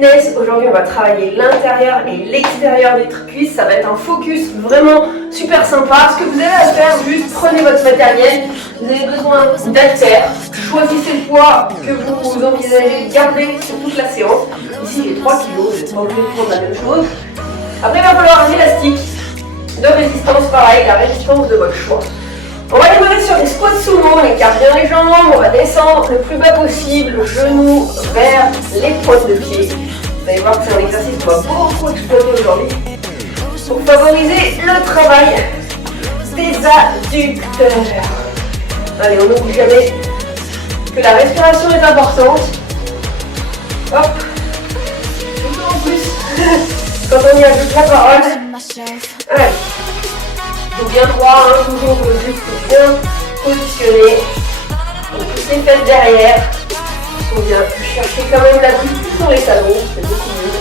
fitness. Aujourd'hui, on va travailler l'intérieur et l'extérieur des cuisses. Ça va être un focus vraiment super sympa. Ce que vous avez à faire, juste prenez votre matériel. Vous avez besoin d'haltères. Choisissez le poids que vous envisagez de garder sur toute la séance. Ici, j'ai 3 kg, vous n'êtes pas obligé de prendre la même chose. Après, il va falloir un élastique de résistance, pareil, la résistance de votre choix. On va démarrer sur des squats sumo, on écarte bien les jambes, on va descendre le plus bas possible, le genou vers les pointes de pied. Vous allez voir que c'est un exercice qu'on va beaucoup exploiter aujourd'hui pour favoriser le travail des adducteurs. Allez, on n'oublie jamais que la respiration est importante. Hop, toujours en plus quand on y ajoute la parole. Allez. Bien droit, hein, toujours vos buste bien positionné. On pousse les fesses derrière. On vient chercher quand même la buste plus sur les talons, c'est beaucoup mieux.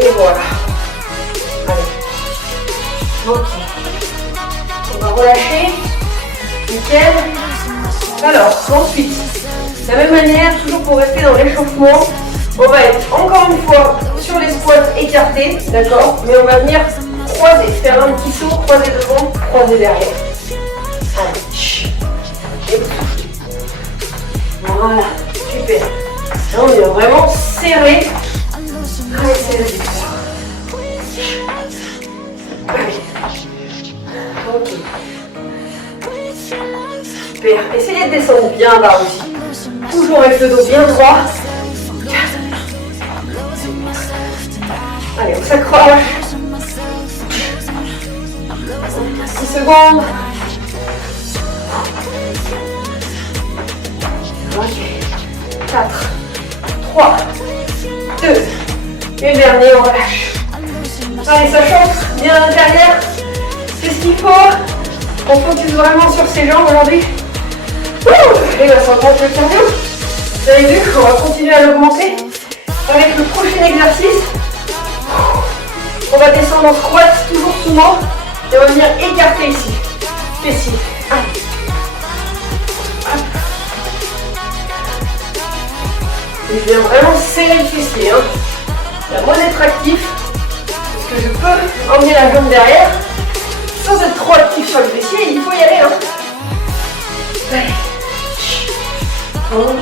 Et voilà. Allez. Ok. On va relâcher. Nickel. Alors, ensuite, de la même manière, toujours pour rester dans l'échauffement, on va être encore une fois sur les squats écartés, d'accord? Mais on va venir croiser, faire un petit saut, croiser devant, croiser derrière. Allez, et voilà, super. Là, on est vraiment serré. Allez, c'est le Allez. Ok. Super. Essayez de descendre bien bas aussi. Toujours avec le dos bien droit. Allez, on s'accroche. 6 secondes. Ok. 4, 3, 2. Et le dernier, on relâche. Allez, ça chauffe bien à l'intérieur. C'est ce qu'il faut. On focus vraiment sur ses jambes aujourd'hui. Et là, ça augmente le cardio. Vous avez vu, on va continuer à l'augmenter avec le prochain exercice. On va descendre en squat, toujours sumo. Et on va venir écarter ici. Fessier. Allez. Et je viens vraiment serrer le fessier. Hein. La moins d'être actif. Parce que je peux emmener la jambe derrière. Sans être trop actif sur le fessier, il faut y aller. Hein. Allez. Donc,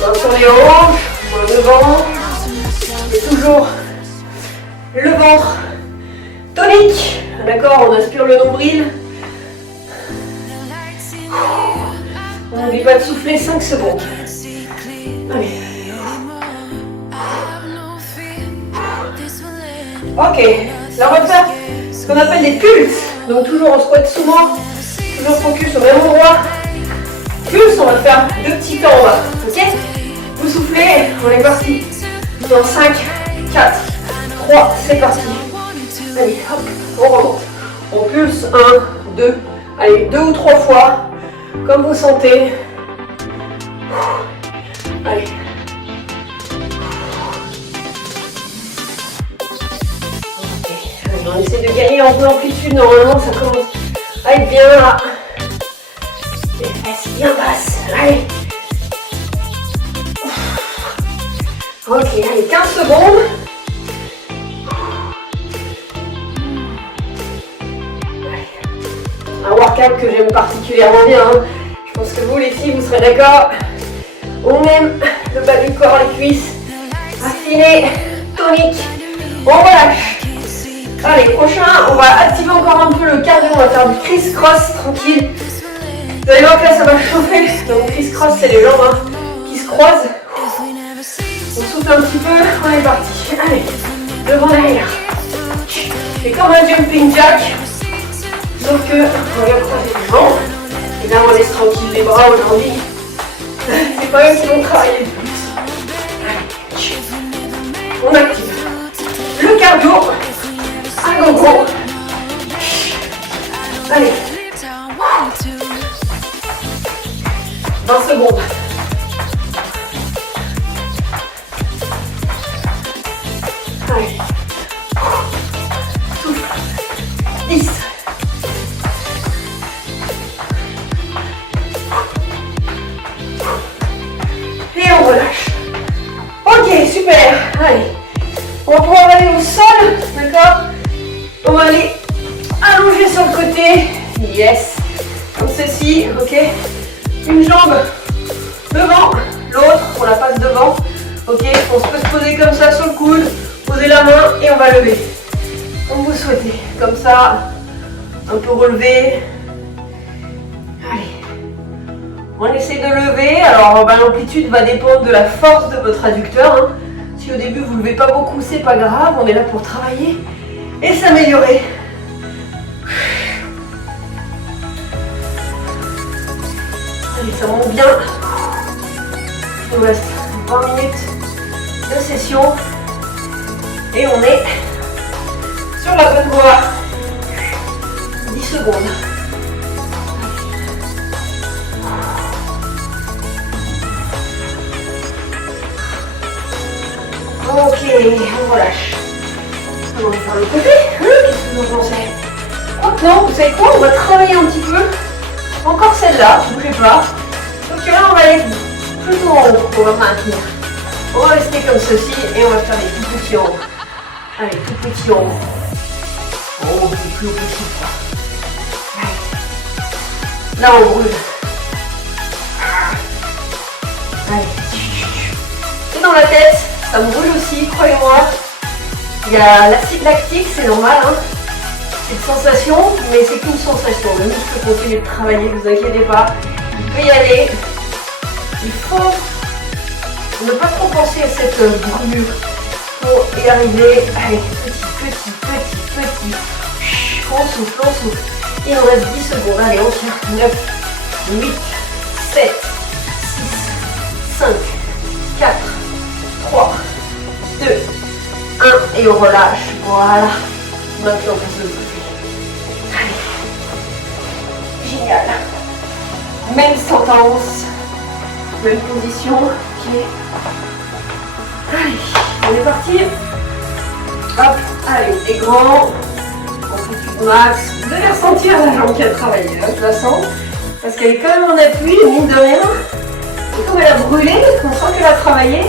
main sur les hanches, main devant. Et toujours le ventre tonique. D'accord, on inspire le nombril. On n'oublie pas de souffler 5 secondes. Allez. Ok, là on va faire ce qu'on appelle des pulses. Donc toujours en squat sumo, toujours focus au même endroit. Pulse, on va faire 2 petits pas en bas. Ok, vous soufflez, on est parti. Dans 5, 4, 3, c'est parti. Allez, hop, on remonte. On pulse 1, 2, allez, 2 ou 3 fois, comme vous sentez. Allez. Okay. Allez, on essaie de gagner en amplitude, normalement ça commence à être bien là. Les fesses bien basses, allez. Ok, allez, 15 secondes. Un workout que j'aime particulièrement bien. Hein. Je pense que vous les filles, vous serez d'accord. On aime le bas du corps, les cuisses. Affiné, tonique. On relâche. Allez, prochain, on va activer encore un peu le cardio. On va faire du criss-cross tranquille. Vous allez voir que là, ça va chauffer. Donc criss-cross, c'est les jambes hein, qui se croisent. On souffle un petit peu. On est parti. Allez, devant derrière. C'est comme un jumping jack. Sauf que, on vient croiser les jambes. Et là, on laisse tranquille les bras aujourd'hui. C'est pas eux qui vont travailler le plus. On active le cardio. À gogo. Allez. 20 secondes. Allez. Souffle. 10. Et on relâche. Ok. Super. Allez. On va pouvoir aller au sol. D'accord? On va aller allonger sur le côté. Yes. Comme ceci. Ok? Une jambe devant, l'autre, on la passe devant. Ok? On peut se poser comme ça sur le coude. Poser la main et on va lever. Comme vous souhaitez. Comme ça. Un peu relevé. Allez. On essaie de lever. Alors l'amplitude va dépendre de la force de votre adducteur. Hein. Si au début vous ne levez pas beaucoup, c'est pas grave. On est là pour travailler et s'améliorer. Allez, ça monte bien. Il nous reste 20 minutes de session. Et on est sur la bonne voie. 10 secondes. Ok, on relâche. On va faire le côté. Qu'est-ce que vous en pensez? Oh non, vous savez quoi? On va travailler un petit peu. Encore celle-là, ne bougez pas. Donc là, on va aller plutôt en haut. On va maintenir. On va rester comme ceci et on va faire des tout petits en haut. Allez, tout petit en haut. Oh, c'est plus petit. Là, on brûle. Allez. C'est dans la tête. Ça me brûle aussi, croyez-moi. Il y a l'acide lactique, c'est normal. Hein. C'est une sensation, mais c'est qu'une sensation. Le muscle continue de travailler, ne vous inquiétez pas. Il peut y aller. Il faut ne pas trop penser à cette brûlure. Il faut y arriver. Allez, petit. On souffle. Il nous reste 10 secondes. Allez, on tire. 9, 8, 7, 6, 5, 4, 3, 2, 1 et on relâche. Voilà. Maintenant on se bouge. Allez. Génial. Même sentence. Même position. Ok. Allez. On est parti. Hop. Allez. Et grand. Amplitude max. Vous allez ressentir la jambe qui a travaillé. Hein, je la sens. Parce qu'elle est quand même en appui, mine de rien. Et comme elle a brûlé, on sent qu'elle a travaillé.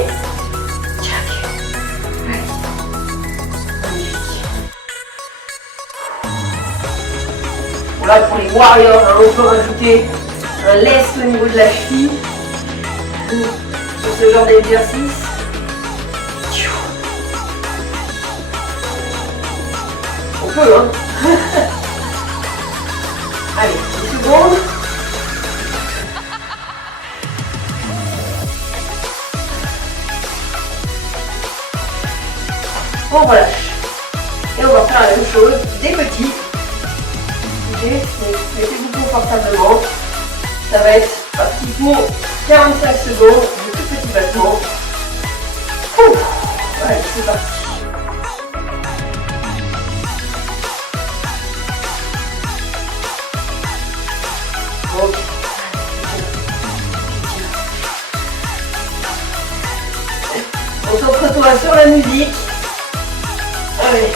Là, pour les warriors, hein, on peut rajouter un laisse au niveau de la cheville sur ce genre d'exercice. On peut, hein. Allez, 10 secondes. On relâche. Et on va faire la même chose des petits. Mettez-vous confortablement. Ça va être parti pour 45 secondes de tout petit battement. Allez, c'est parti. Ok. Concentre-toi sur la musique. Allez.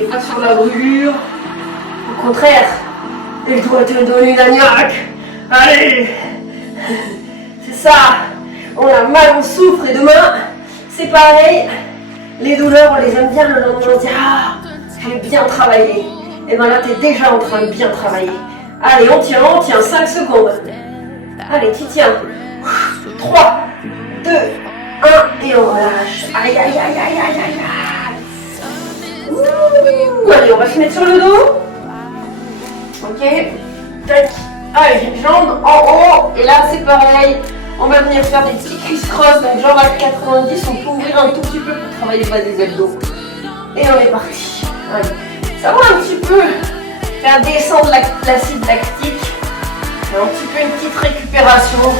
Et pas sur la brûlure. Au contraire, elle doit te donner la niaque. Allez. C'est ça. On a mal, on souffre et demain, c'est pareil. Les douleurs, on les aime bien. Le lendemain, on se dit ah, j'ai bien travaillé. Et bien là, tu es déjà en train de bien travailler. Allez, on tient, 5 secondes. Allez, tu tiens. 3, 2, 1 et on relâche. Aïe, aïe, aïe, aïe, aïe, aïe. Ouh, allez, on va se mettre sur le dos. Ok. Tac. Allez, jambes en haut. Et là, c'est pareil. On va venir faire des petits criss-cross. Donc, jambes à 90. On peut ouvrir un tout petit peu pour travailler le bas des abdos. Et on est parti. Allez. Ça va un petit peu faire descendre l'acide lactique. Un petit peu une petite récupération.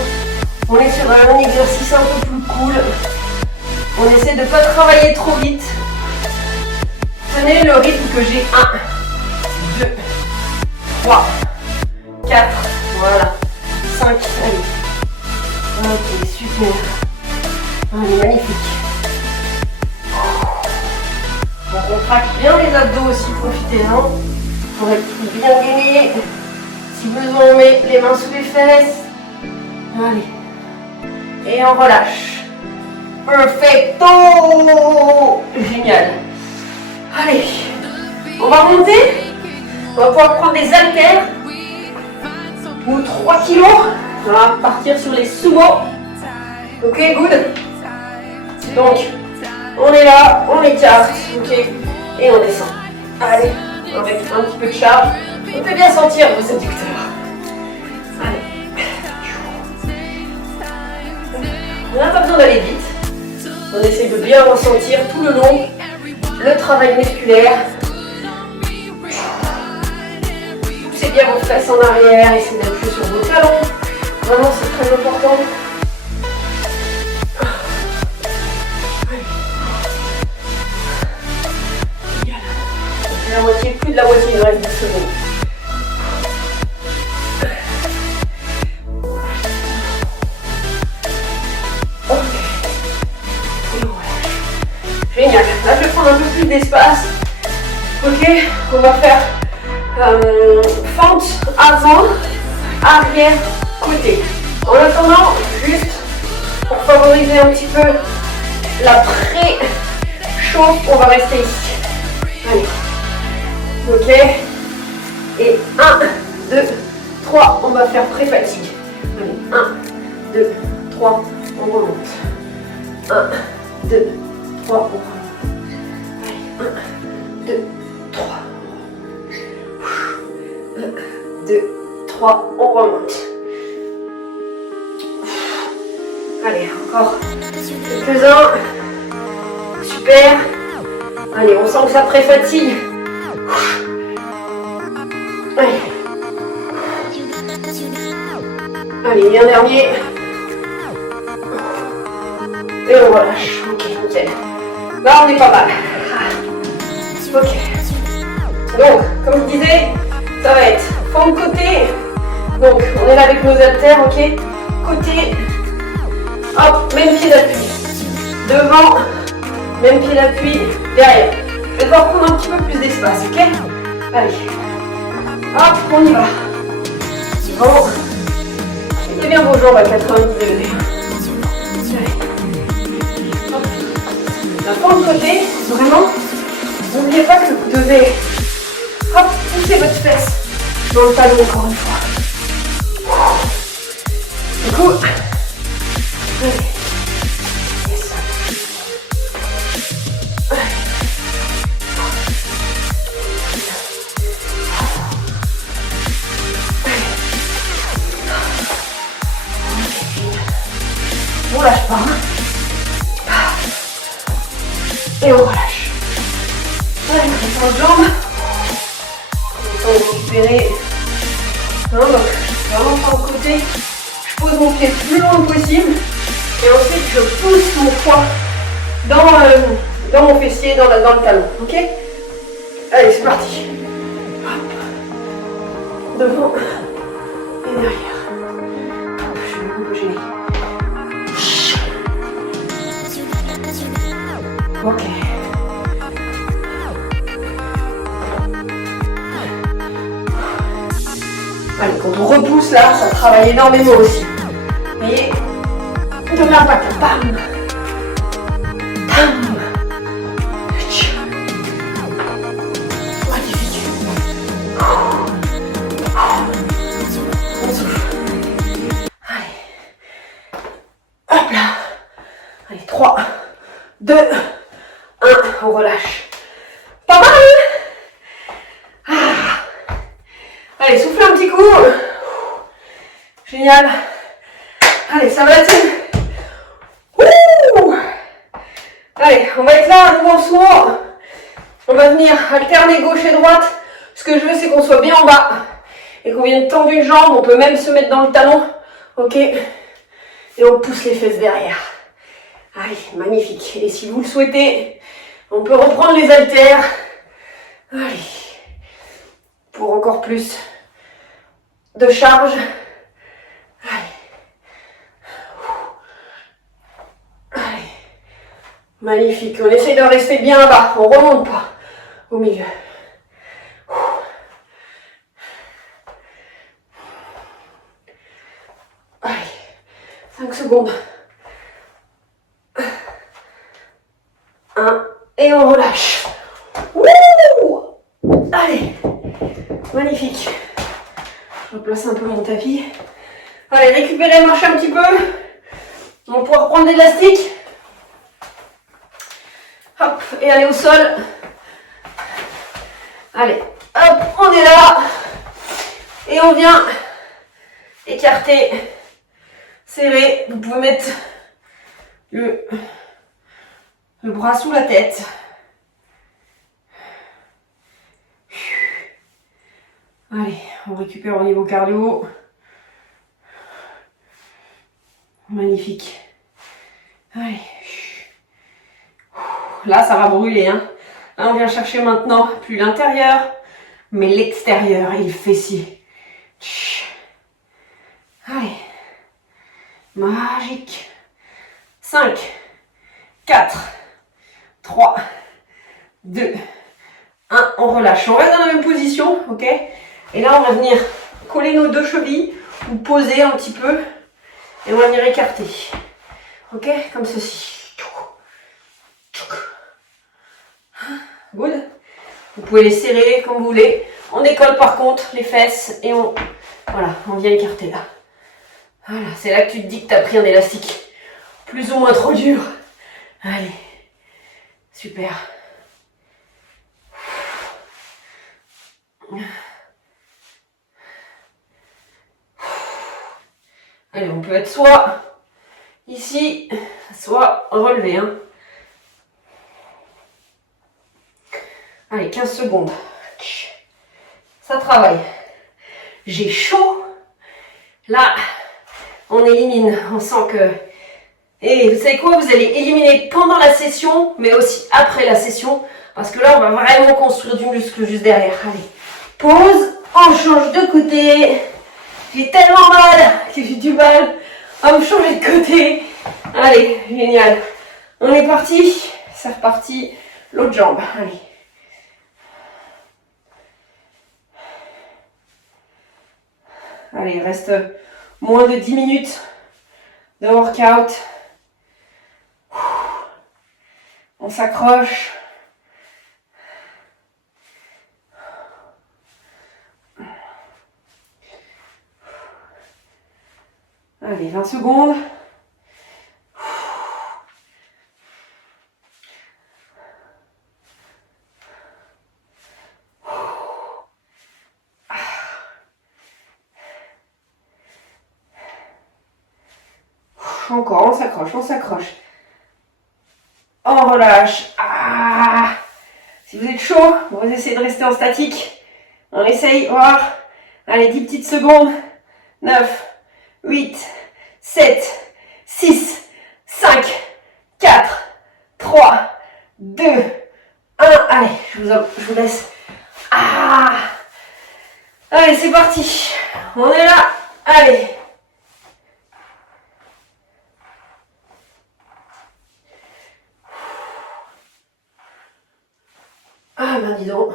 On est sur un exercice un peu plus cool. On essaie de ne pas travailler trop vite. Tenez le rythme que j'ai. 1, 2, 3, 4, voilà. 5, allez. Ok, super. Allez, magnifique. On contracte bien les abdos aussi, profitez-en. Pour être bien gainé. Si besoin, on met les mains sous les fesses. Allez. Et on relâche. Perfecto. Génial. Allez, on va remonter. On va pouvoir prendre des haltères ou 3 kilos. On va partir sur les sumo. Ok, good. Donc, on est là, on écarte, ok, et on descend. Allez, avec un petit peu de charge. Vous pouvez bien sentir vos adducteurs. Allez. On n'a pas besoin d'aller vite. On essaie de bien ressentir tout le long le travail musculaire. Poussez bien vos fesses en arrière, essayez d'appuyer sur vos talons. Vraiment, c'est très important. La moitié, plus de la moitié, il reste 10 secondes. Ok. Et voilà. Génial. Là, je vais prendre un peu plus d'espace. Ok, on va faire fente avant, arrière, côté. En attendant, juste pour favoriser un petit peu la pré-chauffe, on va rester ici. Allez. Ok. Et 1, 2, 3, on va faire pré-fatigue. Allez, 1, 2, 3, on remonte. 1, 2, 3, on remonte. Allez, 1, 2, 3. 1, 2, 3, on remonte. Allez, encore quelques-uns. Super. Allez, on sent que ça pré-fatigue. Allez. Allez, un dernier. Et on relâche. Ok, nickel. Là, on est pas mal. Ok. Donc, comme je disais, ça va être fente côté. Donc, on est là avec nos haltères, ok. Côté. Hop, même pied d'appui. Devant, même pied d'appui. Derrière. Je vais devoir prendre un petit peu plus d'espace, ok. Allez. Hop, on y va. Bon. Mettez bien vos jambes à 90 degrés. La fente côté, vraiment, n'oubliez pas que vous devez pousser votre fesse dans le talon encore une fois. Du coup, allez. Yes. On lâche pas. Et on relâche. Allez, on descend les jambes. On va récupérer. Donc, vraiment sur le côté. Je pose mon pied le plus loin possible. Et ensuite, je pousse mon poids dans mon fessier, dans le talon. Ok? Allez, c'est parti. Hop. Devant et derrière. Hop, je vais me bouger. Ok. Allez, quand on repousse là, ça travaille énormément aussi. Vous voyez? De l'impact. Bam! Bam! Magnifique. On souffle. Allez. Hop là. Allez, 3, 2, 1, on relâche. Pas mal. Allez, soufflez un petit coup. Génial. Allez, ça va être... Allez, on va être là à nouveau en sourd. On va venir alterner gauche et droite. Ce que je veux, c'est qu'on soit bien en bas. Et qu'on vienne tendre une jambe. On peut même se mettre dans le talon. Ok. Et on pousse les fesses derrière. Allez, magnifique. Et si vous le souhaitez, on peut reprendre les haltères. Allez. Pour encore plus de charge. Allez. Allez. Magnifique. On essaye de rester bien bas. On remonte pas au milieu. Allez. 5 secondes. et on relâche. Wouh! Allez, magnifique. Je replace un peu mon tapis. Allez, récupérez, marchez un petit peu. On va pouvoir prendre l'élastique. Hop, et aller au sol. Allez, hop, on est là. Et on vient écarter, serrer. Vous pouvez mettre le bras sous la tête. Allez, on récupère au niveau cardio. Magnifique. Allez. Là, ça va brûler. Hein. Là, on vient chercher maintenant plus l'intérieur, mais l'extérieur, il fessier. Allez. Magique. 5, 4, 3, 2, 1. On relâche. On reste dans la même position, ok? Et là, on va venir coller nos deux chevilles ou poser un petit peu. Et on va venir écarter. Ok? Comme ceci. Good. Vous pouvez les serrer comme vous voulez. On décolle par contre les fesses et on vient écarter là. Voilà, c'est là que tu te dis que tu as pris un élastique plus ou moins trop dur. Allez, super. Allez, on peut être soit ici, soit relevé. Hein. Allez, 15 secondes. Ça travaille. J'ai chaud. Là, on élimine. On sent que... Et vous savez quoi? Vous allez éliminer pendant la session, mais aussi après la session. Parce que là, on va vraiment construire du muscle juste derrière. Allez, pause. On change de côté. J'ai tellement mal que j'ai du mal à me changer de côté. Allez, génial. On est parti. C'est reparti. L'autre jambe. Allez. Allez, il reste moins de 10 minutes de workout. On s'accroche. Allez, 20 secondes. Encore, on s'accroche, on s'accroche. On relâche. Ah, si vous êtes chaud, vous essayez de rester en statique. On essaye, voir. Allez, 10 petites secondes. 9, 8, 7, 6, 5, 4, 3, 2, 1. Allez, je vous laisse. Ah, allez, c'est parti. On est là. Allez. Ah ben dis donc.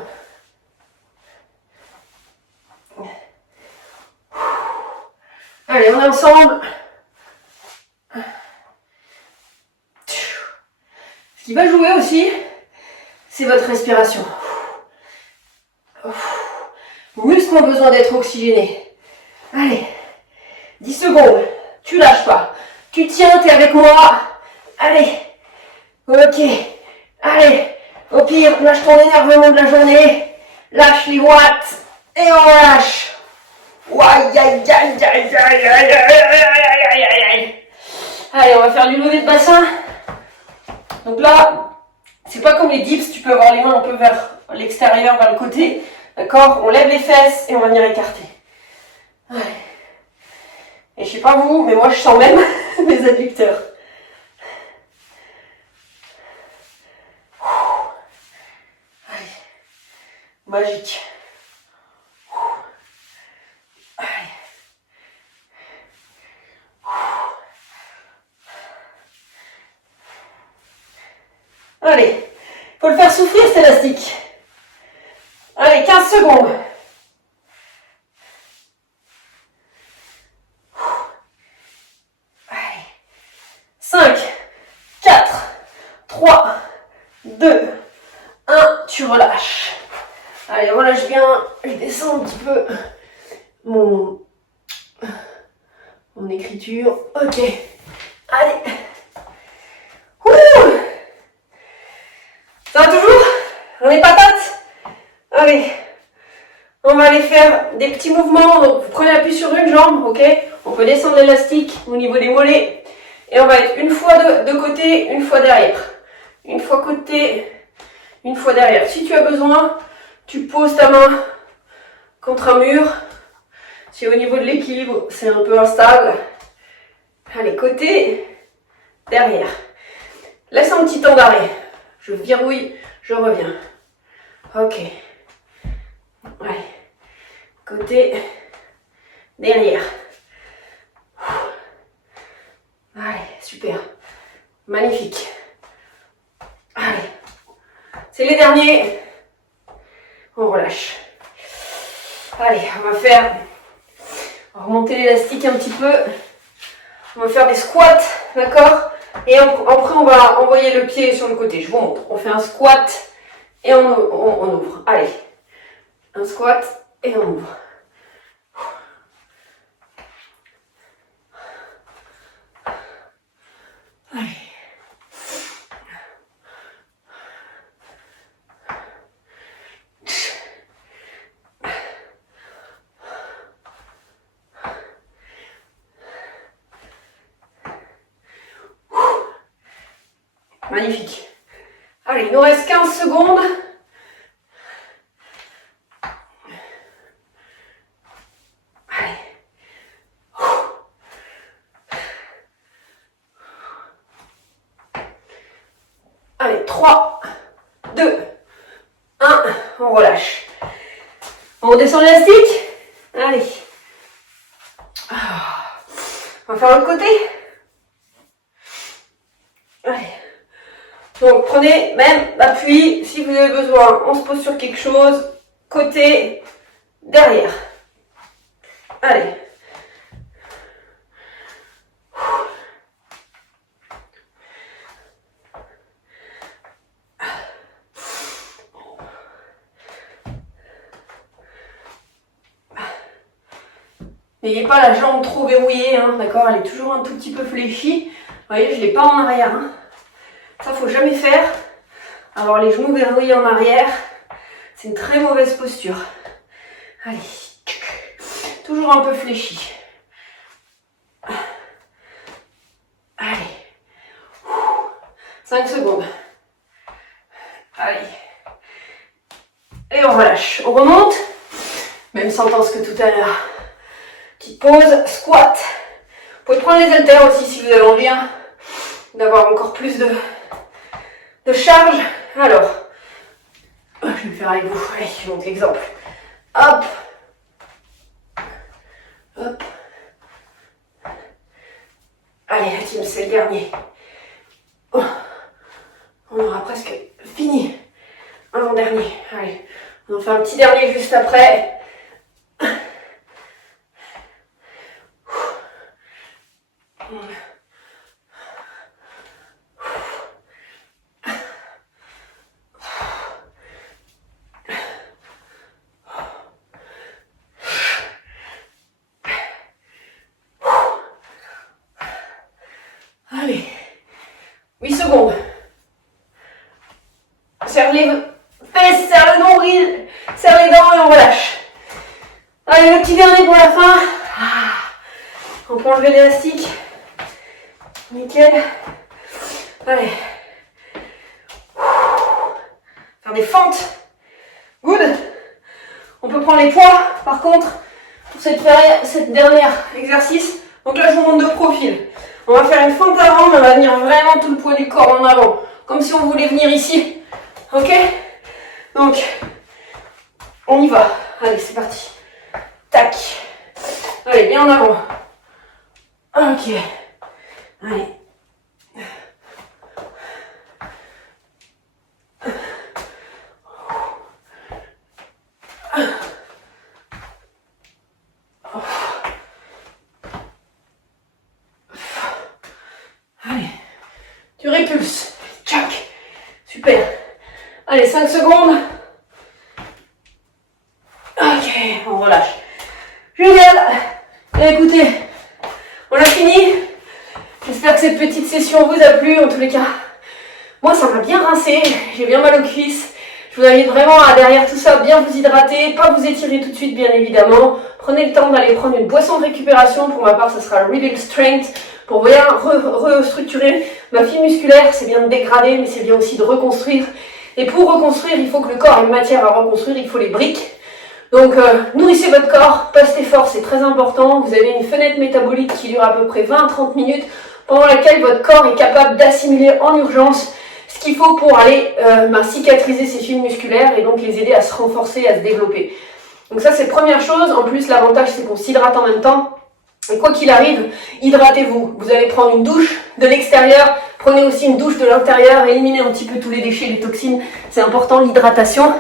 Allez, on est ensemble. Ce qui va jouer aussi, c'est votre respiration. Vos muscles ont besoin d'être oxygénés. Allez, 10 secondes. Tu lâches pas. Tu tiens, tu es avec moi. Allez. Ok. Allez. Au pire, lâche ton énervement de la journée. Lâche les watts. Et on relâche. Allez, on va faire du lever de bassin. Donc là, c'est pas comme les dips, tu peux avoir les mains un peu vers l'extérieur, vers le côté. D'accord? On lève les fesses et on va venir écarter. Allez. Et je sais pas vous, mais moi je sens même mes adducteurs. Allez. Magique. Allez, faut le faire souffrir cet élastique. Allez, 15 secondes. Allez. 5, 4, 3, 2, relâche. Allez, relâche bien. Je descends un petit peu mon écriture. Ok. Allez. Ouh. Ça va toujours? On est patates? Allez. On va aller faire des petits mouvements. Donc, vous prenez appui sur une jambe, ok? On peut descendre l'élastique au niveau des mollets. Et on va être une fois de côté, une fois derrière. Une fois côté, une fois derrière. Si tu as besoin, tu poses ta main contre un mur. Si au niveau de l'équilibre, c'est un peu instable. Allez, côté, derrière. Laisse un petit temps d'arrêt. Je verrouille, je reviens. Ok. Allez. Côté, derrière. Allez, super. Magnifique. Allez. C'est les derniers. On relâche. Allez, on va remonter l'élastique un petit peu. On va faire des squats, d'accord? Et après, on va envoyer le pied sur le côté. Je vous montre. On fait un squat et on ouvre. Allez. Un squat et on ouvre. Allez. Magnifique. Allez, il nous reste 15 secondes. Allez. Allez, 3, 2, 1, on relâche. On redescend l'élastique. Allez. On va faire l'autre côté. Allez. Donc prenez même appui si vous avez besoin. On se pose sur quelque chose. Côté, derrière. Allez. N'ayez pas la jambe trop verrouillée, hein, d'accord? Elle est toujours un tout petit peu fléchie. Vous voyez, je ne l'ai pas en arrière. Hein. Ça, faut jamais faire. Avoir les genoux verrouillés en arrière, c'est une très mauvaise posture. Allez. Toujours un peu fléchi. Allez. 5 secondes. Allez. Et on relâche. On remonte. Même sentence que tout à l'heure. Petite pause. Squat. Vous pouvez prendre les haltères aussi si vous avez envie d'avoir encore plus de charge. Alors, je vais le faire avec vous. Allez, donc exemple. Hop. Hop. Allez, la team, c'est le dernier. Oh. On aura presque fini. Un dernier. Allez, on en fait un petit dernier juste après. Allez, 8 secondes. Serre les fesses, serre le nombril, serre les dents et on relâche. Allez, le petit dernier pour la fin. On peut enlever l'élastique. Nickel. Allez. Faire des fentes. Good. On peut prendre les poids, par contre, pour cette dernière exercice. Donc là, je vous montre de profil. On va faire une fente avant, mais on va venir vraiment tout le poids du corps en avant. Comme si on voulait venir ici. Ok? Donc, on y va. Allez, c'est parti. Tac. Allez, bien en avant. Ok. Allez. Allez. Tu répulses. Tchac. Super. Allez, 5 secondes. cette petite session vous a plu. En tous les cas, moi ça m'a bien rincé, j'ai bien mal aux cuisses. Je vous invite vraiment à, derrière tout ça, bien vous hydrater, pas vous étirer tout de suite bien évidemment. Prenez le temps d'aller prendre une boisson de récupération. Pour ma part, ça sera Rebuild Strength pour bien restructurer ma fibre musculaire. C'est bien de dégrader, mais c'est bien aussi de reconstruire. Et pour reconstruire, il faut que le corps ait une matière à reconstruire, il faut les briques. Donc nourrissez votre corps, post-effort, c'est très important. Vous avez une fenêtre métabolique qui dure à peu près 20-30 minutes pendant laquelle votre corps est capable d'assimiler en urgence ce qu'il faut pour aller cicatriser ses fibres musculaires et donc les aider à se renforcer, à se développer. Donc ça c'est première chose. En plus l'avantage c'est qu'on s'hydrate en même temps. Et quoi qu'il arrive, hydratez-vous. Vous allez prendre une douche de l'extérieur, prenez aussi une douche de l'intérieur, éliminez un petit peu tous les déchets, les toxines. C'est important l'hydratation.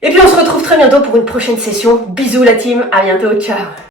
Et puis on se retrouve très bientôt pour une prochaine session. Bisous la team, à bientôt, ciao.